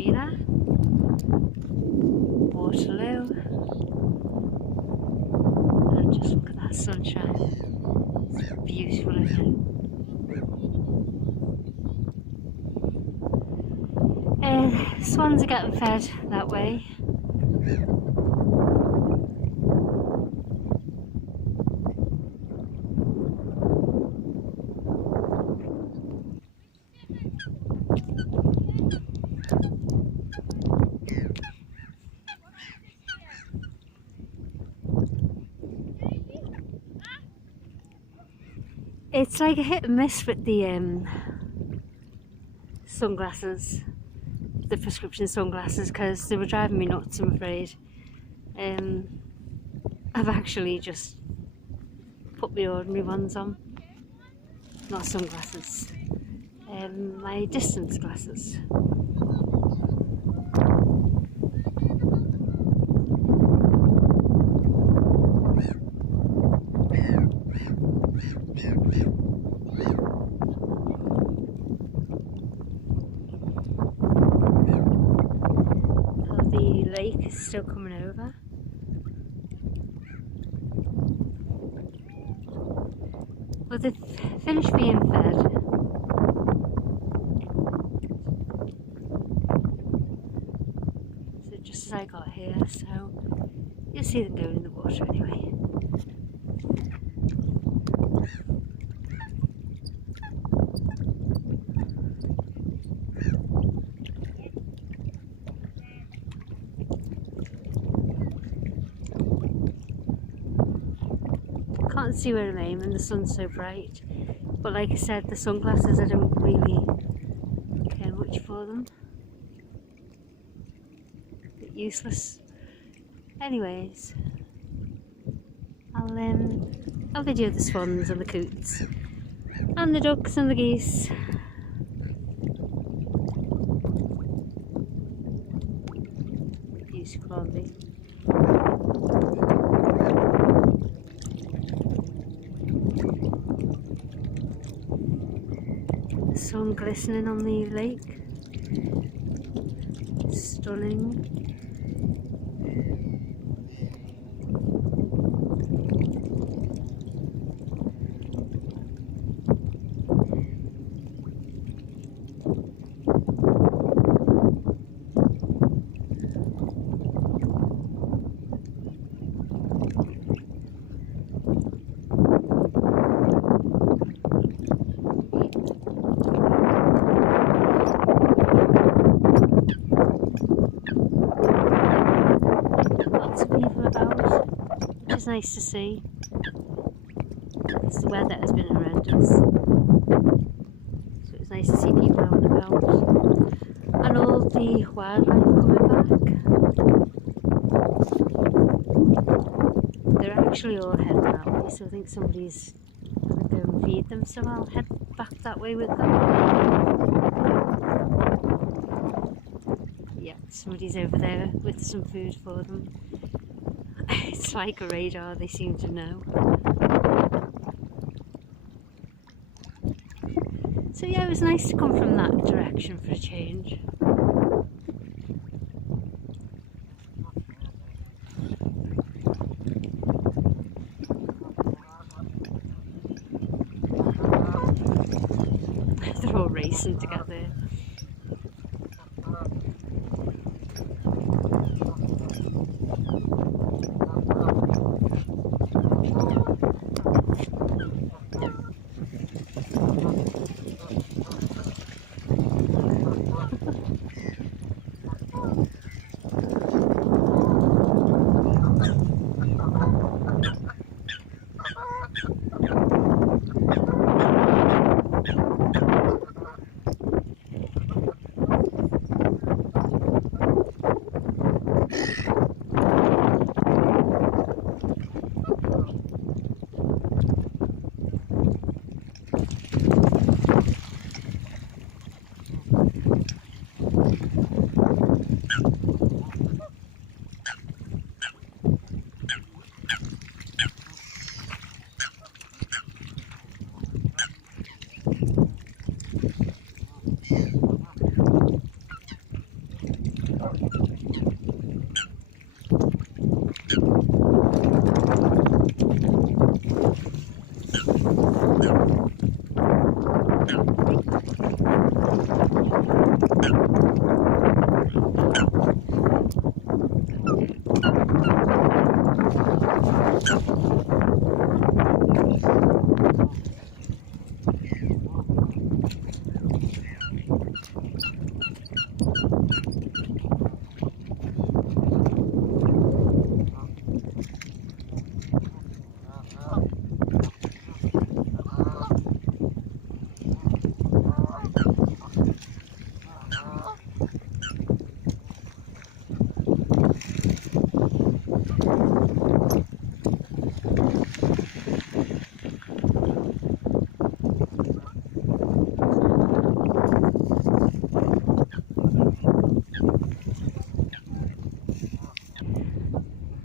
Marina, Waterloo, and just look at that sunshine. It's beautiful, isn't it? Swans are getting fed that way. It's like a hit and miss with the sunglasses, the prescription sunglasses, because they were driving me nuts, I'm afraid. I've actually just put my ordinary ones on, not sunglasses, my distance glasses. The lake is still coming over. Well, they've finished being fed. So just as I got here, so you'll see them going in the water anyway. Can't see where I'm aiming, the sun's so bright, but like I said, the sunglasses, I don't really care much for them. A bit useless. Anyways, I'll video the swans and the coots and the ducks and the geese. Beautiful, aren't they? Sun glistening on the lake, stunning. It's nice to see, because the weather has been horrendous, so it's nice to see people out and about, and all the wildlife coming back. They're actually all heading that way, so I think somebody's going to go and feed them, so I'll head back that way with them. Yeah, somebody's over there with some food for them. It's like a radar, they seem to know. So yeah, it was nice to come from that direction for a change. They're all racing to get there.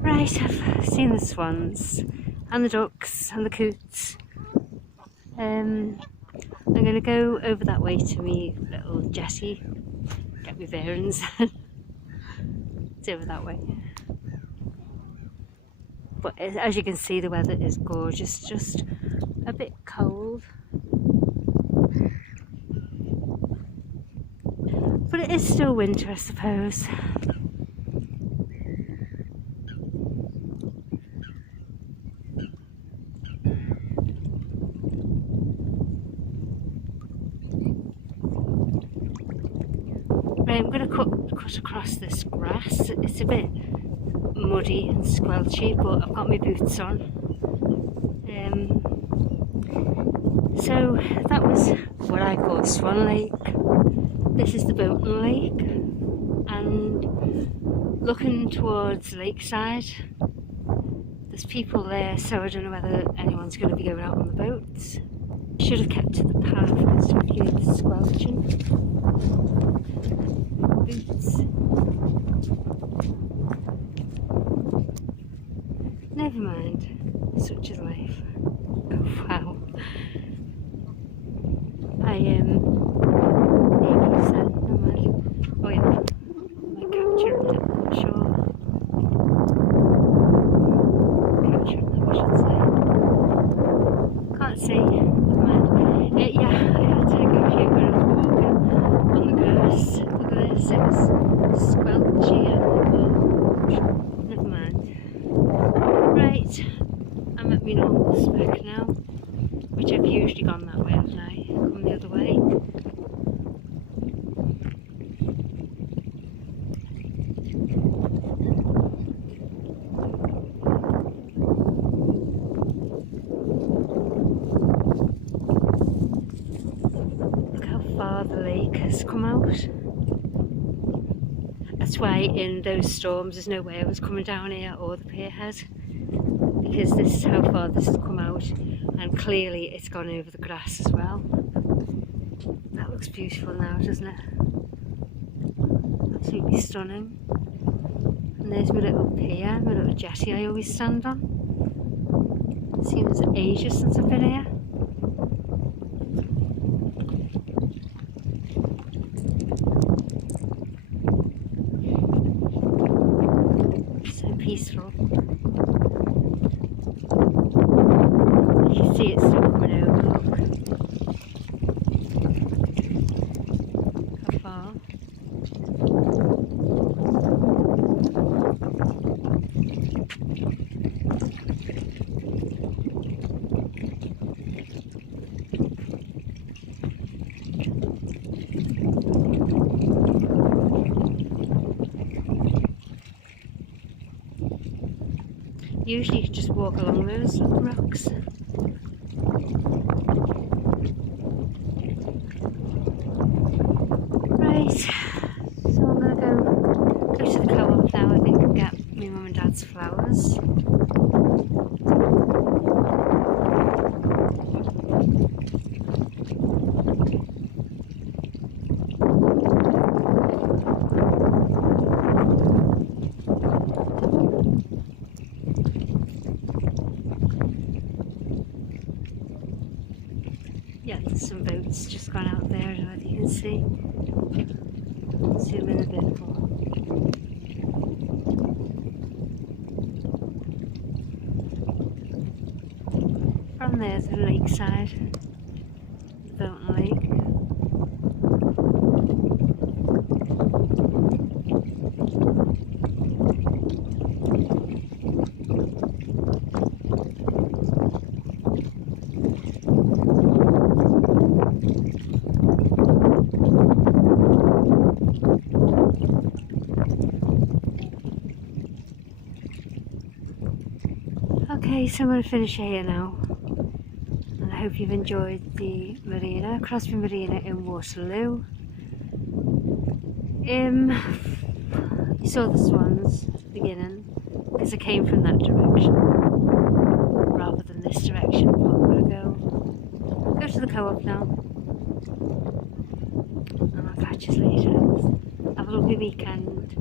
Right, I've seen the swans and the ducks and the coots. I'm going to go over that way to me little Jetty, get my bearings. It's over that way. But as you can see, the weather is gorgeous, just a bit cold. But it is still winter, I suppose. Right, I'm going to cut across this grass. It's a bit muddy and squelchy, but I've got my boots on. So that was what I call Swan Lake. This is the Boating Lake, and looking towards Lakeside, there's people there, so I don't know whether anyone's going to be going out on the boats. Should have kept to the path instead of doing the squelching. Boots. Never mind, such is life. Oh wow. Oh yeah, I captured it, I'm sure. Captured them, I should say. Can't see, never mind. Yeah, I had to go here when I was walking on the grass. Look at this, it's squelchy and never mind. Right, I'm at my normal spec now, which I've usually gone that way, haven't I? Come the other way. Look how far the lake has come out. That's why in those storms there's no way I was coming down here or the pier head, because this is how far this has come out, and clearly it's gone over the grass as well. That looks beautiful now, doesn't it? Absolutely stunning. And there's my little pier, my little jetty I always stand on. It seems ages since I've been here. So peaceful. You can see it's still coming over, look. How far? Usually you just walk along those rocks. Right, so I'm going to go to the co-op now, I think, and get my mum and dad's flowers. Yeah, there's some boats just gone out there, I don't know if you can see. Zoom in a bit more. From there's the lakeside, the Boating Lake. so I'm going to finish here now. And I hope you've enjoyed the Marina, Crosby Marina in Waterloo. You saw the swans at the beginning, because I came from that direction rather than this direction. But I'm going to go to the co-op now, and I'll catch you later. Have a lovely weekend.